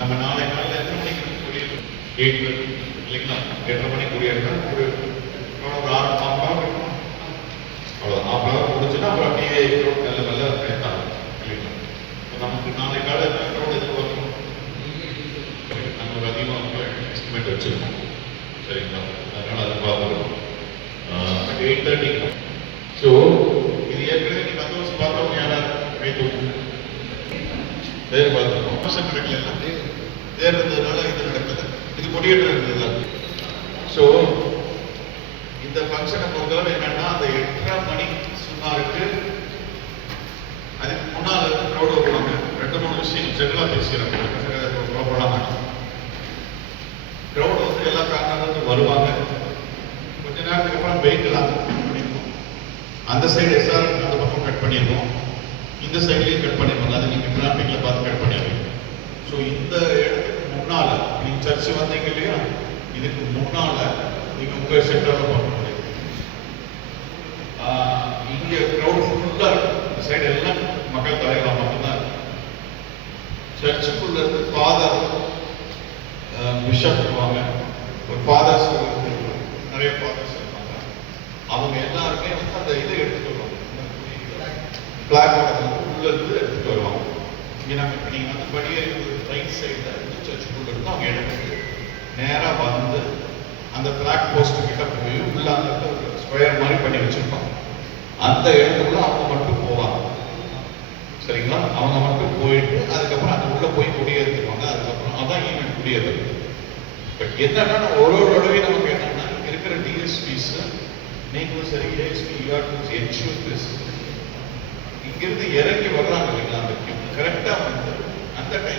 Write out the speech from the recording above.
நம்ம நாளை காலையில் எத்தனை மணிக்கு குடியிருக்கோம்? 8 இல்லைங்களா? 8:30 மணிக்கு குடியிருக்கோம். ஒரு 1/2 ஹவர் இருக்கும். அவ்வளோதான். 1/2 ஹவர் முடிச்சுன்னா அப்புறம் அப்படியே மெல்ல மெல்ல எடுத்தாங்க இல்லைங்களா? நமக்கு நாளை காலை க்ரௌட் எதிர்பார்க்கணும். நம்ம ஒரு அதிகமாக எஸ்டிமேட் வச்சுருக்கோம். சரிங்களா? அதனால் அதை பார்த்துருக்கோம். 8:30. ஸோ இது ஏற்கனவே நீ பந்தோபஸ்து பார்த்தவங்க யாராவது கை தூக்கு தேர் பார்த்துருக்கோம். சென்டர்கள் எல்லாம் தேர் இருந்ததுனால இது நடக்கல. இது கொடியேற்றம் இருந்தது. ஸோ இந்த ஃபங்க்ஷனை பொறுத்தளவு என்னன்னா அந்த 8:30 மணி சுமாருக்கு அதுக்கு முன்னால் இருந்து க்ரௌட் வருவாங்க. 2-3 விஷயம் ஜெனரலாக பேசிடுறாங்க. போகலாம் க்ரௌட் வந்து எல்லா காரணங்களும் வருவாங்க. கொஞ்ச நேரத்துக்கு அப்புறம் வெஹிக்கிள் அந்த சைடு எஸ்ஆர் அந்த பக்கம் கட் பண்ணிடுவோம். இந்த சைட்லையும் கட் பண்ணிடுவாங்க. அது நீங்கள் டிராஃபிக்கில் பார்த்து கட் பண்ணிடுவீங்க. ஸோ இந்த இடத்துக்கு முன்னால் நீங்கள் சர்ச்சு வந்தீங்க இல்லையா, இதுக்கு முன்னால் நீங்கள் உங்கள் சென்டரில் பார்க்க முடியும். இங்கே க்ரௌட் ஃபுல்லாக இருக்கும். இந்த சைடு எல்லாம் மக்கள் தலைவராக மட்டும்தான் இருக்கும். சர்ச்சுக்குள்ள இருந்து ஃபாதர் பிஷப் இருப்பாங்க. ஒரு ஃபாதர்ஸ் நிறைய ஃபாதர்ஸ் இருப்பாங்க. அவங்க எல்லாருமே வந்து அந்த இதை எடுத்துட்டு வருவாங்க. பிளாக் உள்ள இருந்து எடுத்துட்டு வருவாங்க. இங்கே நம்ம நீங்கள் வந்து படியேறி ரைட் சைடில் இருந்து சர்ச்சுக்குள்ள இருந்து அவங்க எடுத்துட்டு நேராக வந்து அந்த பிளாக் போஸ்ட் கிட்ட போய் உள்ள அந்த ஸ்கொயர் மாதிரி பண்ணி வச்சிருப்பாங்க. அந்த இடத்துக்குள்ள அவங்க மட்டும் போவாங்க. சரிங்களா? அவங்க மட்டும் போயிட்டு அதுக்கப்புறம் அந்த உள்ள போய் குடியேற்றுவாங்க. அதுக்கப்புறம் அதான் ஈவெண்ட் குடியேறது. பட் என்னன்னா ஒரு தடவை நமக்கு என்னன்னா இருக்கிற டிஎஸ்பிஸ் நீங்களும் சரி ஏஎஸ்பி இங்கிருந்து இறங்கி வர்றாங்க இல்லைங்களா? அந்த கரெக்டாக வந்து அந்த டைம்